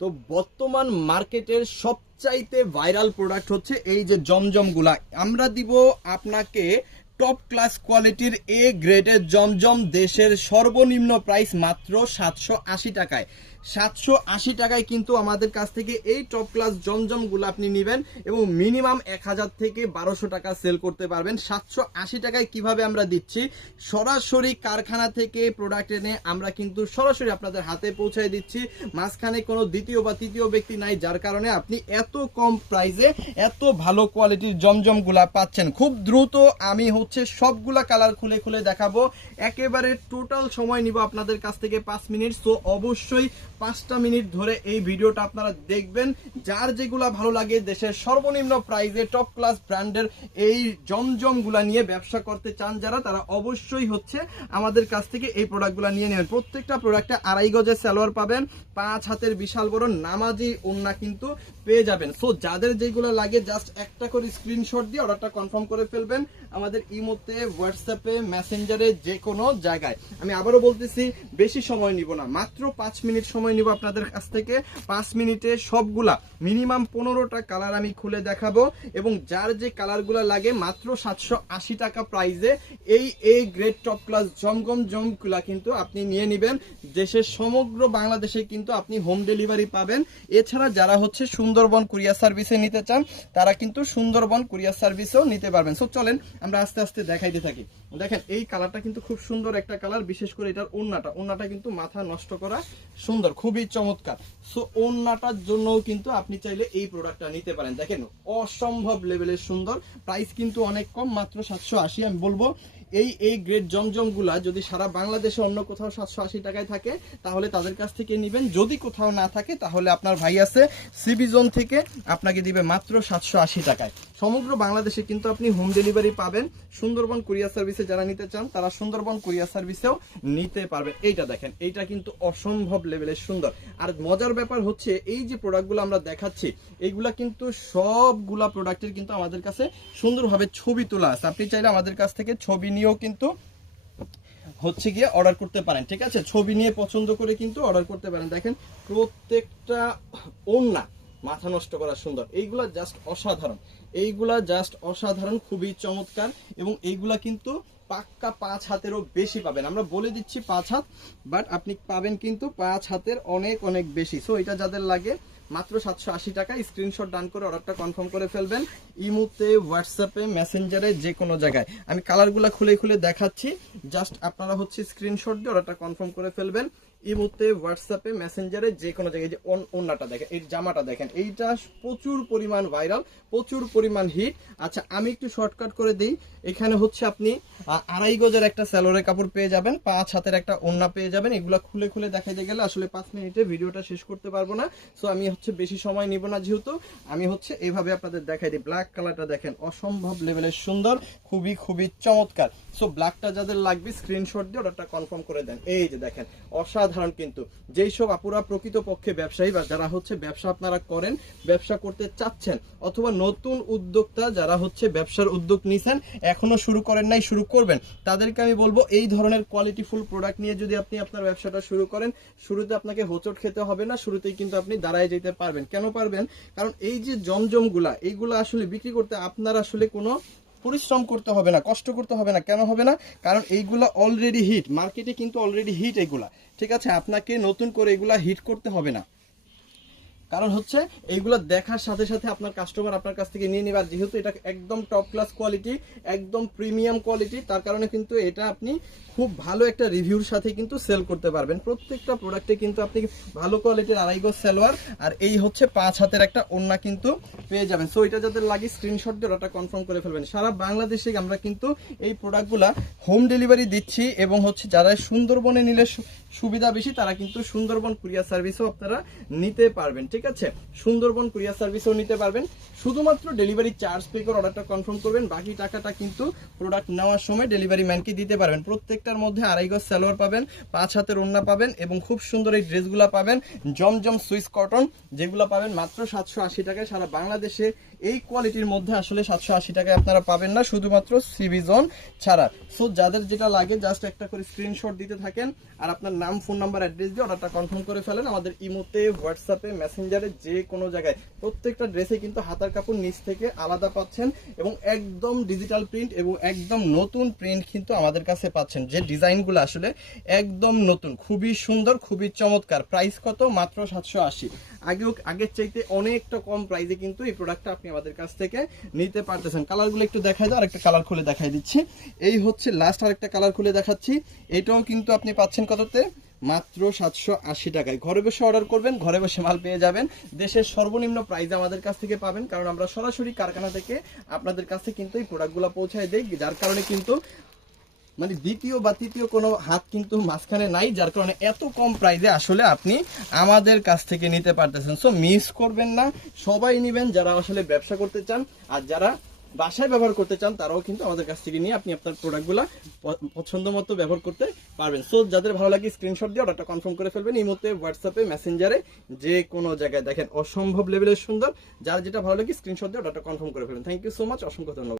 তো বর্তমান মার্কেটের সবচাইতে ভাইরাল প্রোডাক্ট হচ্ছে এই যে জমজমগুলা। আমরা দিব আপনাকে টপ ক্লাস কোয়ালিটির এ গ্রেডের জমজম, দেশের সর্বনিম্ন প্রাইস মাত্র 780 টাকায়। 780 টাকায় কিন্তু আমাদের কাছ থেকে এই টপ ক্লাস জমজমগুলো আপনি নেবেন এবং মিনিমাম 1000 থেকে 1200 টাকা সেল করতে পারবেন। 780 টাকায় কিভাবে আমরা দিচ্ছি, সরাসরি কারখানা থেকে প্রোডাক্ট এনে আমরা কিন্তু সরাসরি আপনাদের হাতে পৌঁছায় দিচ্ছি। মাঝখানে কোনো দ্বিতীয় বা তৃতীয় ব্যক্তি নাই, যার কারণে আপনি এত কম প্রাইসে এত ভালো কোয়ালিটির জমজমগুলা পাচ্ছেন। খুব দ্রুত আমি সবগুলা কালার খুলে খুলে দেখাবো। একেবারে টোটাল সময় নিব আপনাদের কাছ থেকে 5 মিনিট। সো অবশ্যই 5টা মিনিট ধরে এই ভিডিওটা আপনারা দেখবেন। যার যেগুলা ভালো লাগে, দেশের সর্বনিম্ন প্রাইসে টপ ক্লাস ব্র্যান্ডের এই জমজমগুলা নিয়ে ব্যবসা করতে চান যারা, তারা অবশ্যই আমাদের কাছ থেকে এই প্রোডাক্টগুলা নিয়ে নেবেন। প্রত্যেকটা প্রোডাক্টে 2.5 গজের সালোয়ার পাবেন, 5 হাতের বিশাল বড় নামাজি ওড়না কিন্তু পেয়ে যাবেন। সো যাদের যেগুলো লাগে জাস্ট একটা করে স্ক্রিনশট দিয়ে অর্ডারটা কনফার্ম করে ফেলবেন আমাদের ইমোতে, হোয়াটসঅ্যাপে, মেসেঞ্জারে, যে কোনো জায়গায়। আমি আবারও বলতেছি, বেশি সময় নিব না, মাত্র 5 মিনিট সময় নিব আপনাদের কাছ থেকে। 5 মিনিটে সবগুলা মিনিমাম 15টা কালার আমি খুলে দেখাবো এবং যার যে কালারগুলো লাগে মাত্র 780 টাকা প্রাইসে এই গ্রেড টপ ক্লাস জমগুলা কিন্তু আপনি নিয়ে নেবেন। দেশের সমগ্র বাংলাদেশে কিন্তু আপনি হোম ডেলিভারি পাবেন। এছাড়া যারা সুন্দরবন কুরিয়ার সার্ভিসে নিতে চান, তারা কিন্তু সুন্দরবন কুরিয়ার সার্ভিসেও নিতে পারবেন। সো চলেন আমরা আস্তে আস্তে দেখাইতে থাকি। দেখেন এই কালারটা কিন্তু খুব সুন্দর একটা কালার, বিশেষ করে এটার ওড়নাটা কিন্তু মাথা নষ্ট করা সুন্দর, খুবই চমৎকার। সো ওড়নাটার জন্যও কিন্তু আপনি চাইলে এই প্রোডাক্টটা নিতে পারেন। দেখেন অসম্ভব লেভেলের সুন্দর, প্রাইস কিন্তু অনেক কম, মাত্র 780। আমি বলবো এই গ্রেড জমজমগুলা যদি সারা বাংলাদেশে অন্য কোথাও 780 টাকায় থাকে তাহলে তাদের কাছ থেকে নেবেন। যদি কোথাও না থাকে তাহলে আপনার ভাই আছে সিবি জোন থেকে আপনাকে দিবে মাত্র 780 টাকায়। সমগ্র বাংলাদেশে কিন্তু আপনি হোম ডেলিভারি পাবেন। সুন্দরবন কুরিয়ার সার্ভিসে যারা নিতে চান তারা সুন্দরবন কুরিয়ার সার্ভিসেও নিতে পারবেন। এইটা দেখেন, এইটা কিন্তু অসম্ভব লেভেলের সুন্দর। আর মজার ব্যাপার হচ্ছে এই যে প্রোডাক্টগুলো আমরা দেখাচ্ছি, এইগুলা কিন্তু সবগুলা প্রোডাক্টের কিন্তু আমাদের কাছে সুন্দরভাবে ছবি তোলা আছে। আপনি চাইলে আমাদের কাছ থেকে ছবি নিয়েও কিন্তু গিয়ে অর্ডার করতে পারেন। ঠিক আছে, ছবি নিয়ে পছন্দ করে কিন্তু অর্ডার করতে পারেন। দেখেন প্রত্যেকটা ওড়না মাথা নষ্ট করা সুন্দর, এইগুলা জাস্ট অসাধারণ, খুবই চমৎকার। এবং এইগুলা কিন্তু পাক্কা 5 হাতেরও বেশি পাবেন। আমরা বলে দিচ্ছি 5 হাত, বাট আপনি পাবেন কিন্তু 5 হাতের অনেক অনেক বেশি। সো এটা যাদের লাগে মাত্র 780 টাকা, স্ক্রিনশট ডান করে অর্ডারটা কনফার্ম করে ফেলবেন ইমোতে, হোয়াটসঅ্যাপে, মেসেঞ্জারে, যে কোনো জায়গায়। আমি কালারগুলো খুলে খুলে দেখাচ্ছি, জাস্ট আপনারা স্ক্রিনশট দিয়ে অর্ডারটা কনফার্ম করে ফেলবেন ইমোতে, হোয়াটসঅ্যাপে, মেসেঞ্জারে, যে কোনো জায়গায়। যে ওড়নাটা দেখেন, এই জামাটা দেখেন, এইটা প্রচুর পরিমাণ ভাইরাল, প্রচুর পরিমাণ হিট। আচ্ছা আমি একটু শর্টকাট করে দিই। এখানে আপনি 2.5 গজের একটা সালোয়ারের কাপড় পেয়ে যাবেন, 5 হাতের একটা ওড়না পেয়ে যাবেন। এগুলা খুলে খুলে দেখাইতে গেলে আসলে 5 মিনিটে ভিডিওটা শেষ করতে পারবো না। সো আমি বেশি সময় নিব না, যেহেতু আমি এইভাবে আপনাদের দেখাই দিই। ব্ল্যাক কালারটা দেখেন, অসম্ভব লেভেলের সুন্দর, খুবই খুবই চমৎকার। সো ব্ল্যাকটা যাদের লাগবে স্ক্রিনশট দিয়ে অর্ডারটা কনফার্ম করে দেন। এই যে দেখেন অসাধারণ, কিন্তু যেই সব আপুরা প্রকৃতপক্ষে ব্যবসায়ী বা যারা ব্যবসা আপনারা করেন, ব্যবসা করতে চাচ্ছেন, অথবা নতুন উদ্যোক্তা যারা ব্যবসার উদ্যোগ নিছেন, এখনো শুরু করেন নাই, শুরু করবেন, তাদেরকে আমি বলবো এই ধরনের কোয়ালিটিফুল প্রোডাক্ট নিয়ে যদি আপনি আপনার ব্যবসাটা শুরু করেন, শুরুতে আপনাকে হোঁচট খেতে হবে না, শুরুতেই কিন্তু আপনি দাঁড়ায় যেতে পারবেন। কেন পারবেন? কারণ এই যে জমজমগুলা, এইগুলা আসলে বিক্রি করতে আপনার আসলে কোনো পরিশ্রম করতে হবে না, কষ্ট করতে হবে না। কেন হবে না? কারণ এইগুলা অলরেডি হিট, মার্কেটে কিন্তু অলরেডি হিট এগুলা। ঠিক আছে, আপনাকে নতুন করে এগুলা হিট করতে হবে না। কারণ এইগুলো দেখার সাথে সাথে আপনার কাস্টমার আপনার কাছ থেকে নিয়ে নেবে। আর যেহেতু এটা একদম টপ ক্লাস কোয়ালিটি, একদম প্রিমিয়াম কোয়ালিটি, তার কারণে কিন্তু এটা আপনি খুব ভালো একটা রিভিউর সাথে কিন্তু সেল করতে পারবেন। প্রত্যেকটা প্রোডাক্টে কিন্তু আপনি ভালো কোয়ালিটির 2.5 গজ সালোয়ার আর এই 5 হাতের একটা ওড়না কিন্তু পেয়ে যাবেন। সো এটা যাদের লাগে স্ক্রিনশট দিয়ে ওটা কনফার্ম করে ফেলবেন। সারা বাংলাদেশে আমরা কিন্তু এই প্রোডাক্টগুলা হোম ডেলিভারি দিচ্ছি এবং যারা সুন্দরবনে নিলে সুবিধা বেশি, তারা কিন্তু সুন্দরবন কুরিয়ার সার্ভিসও আপনারা নিতে পারবেন। ঠিক আছে, সুন্দরবন কুরিয়ার সার্ভিসও নিতে পারবেন। শুধুমাত্র ডেলিভারি চার্জ পে করে অর্ডারটা কনফার্ম করবেন, বাকি টাকাটা কিন্তু প্রোডাক্ট নেওয়ার সময় ডেলিভারি ম্যানকে দিতে পারবেন। প্রত্যেকটার মধ্যে 2.5 গজ সালোয়ার পাবেন, 5 হাতের ওড়না পাবেন এবং খুব সুন্দর এই ড্রেসগুলো পাবেন জমজম সুইস কটন, যেগুলো পাবেন মাত্র 780 টাকায়। সারা বাংলাদেশে এই কোয়ালিটির মধ্যে আসলে 780 টাকায় আপনারা পাবেন না, শুধুমাত্র সিবি জোন ছাড়া। সো যাদের যেটা লাগে জাস্ট একটা করে স্ক্রিনশট দিতে থাকেন আর আপনার নাম, ফোন নাম্বার, অ্যাড্রেস দিয়ে অর্ডারটা কনফার্ম করে ফেলেন। আমাদের ইমোতে, হোয়াটসঅ্যাপে, মেসেঞ্জারে যে কোনো জায়গায় প্রত্যেকটা ড্রেসে কিন্তু হাতার কাপড় নিচ থেকে আলাদা পাচ্ছেন এবং একদম ডিজিটাল প্রিন্ট এবং একদম নতুন প্রিন্ট কিন্তু আমাদের কাছে পাচ্ছেন। যে ডিজাইনগুলো আসলে একদম নতুন, খুবই সুন্দর, খুবই চমৎকার। প্রাইস কত? মাত্র 780। আগের চাইতে অনেকটা কম প্রাইসে কিন্তু এই প্রোডাক্টটা আপনি আমাদের কাছ থেকে নিতে পারতেছেন। কালারগুলো একটু দেখাই দাও, আরেকটা কালার খুলে দেখাই দিচ্ছি। এই হচ্ছে লাস্ট আরেকটা কালার খুলে দেখাচ্ছি। এটাও কিন্তু আপনি পাচ্ছেন কততে? মাত্র 780 টাকায়। ঘরে বসে অর্ডার করবেন, ঘরে বসে মাল পেয়ে যাবেন। দেশের সর্বনিম্ন প্রাইসে আমাদের কাছ থেকে পাবেন, কারণ আমরা সরাসরি কারখানা থেকে আপনাদের কাছে কিন্তু এই প্রোডাক্টগুলো পৌঁছায় দেই, যার কারণে কিন্তু মানে দ্বিতীয় বা তৃতীয় কোনো হাত কিন্তু মাঝখানে নাই, যার কারণে এত কম প্রাইসে আসলে আপনি আমাদের কাছ থেকে নিতে পারতেছেন। সো মিস করবেন না, সবাই নেবেন যারা আসলে ব্যবসা করতে চান, আর যারা বাসায় ব্যবহার করতে চান তারাও কিন্তু আমাদের কাছ থেকে নিয়ে আপনি আপনার প্রোডাক্টগুলো পছন্দ মতো ব্যবহার করতে পারবেন। সো যাদের ভালো লাগে স্ক্রিনশট দিয়ে অর্ডারটা কনফার্ম করে ফেলবেন। এই মুহূর্তে হোয়াটসঅ্যাপে, মেসেঞ্জারে, যে কোনো জায়গায়। দেখেন অসম্ভব লেভেলের সুন্দর। যার যেটা ভালো লাগে স্ক্রিনশট দিয়ে অর্ডারটা কনফার্ম করে ফেলবেন। থ্যাংক ইউ সো মাচ, অসংখ্য ধন্যবাদ।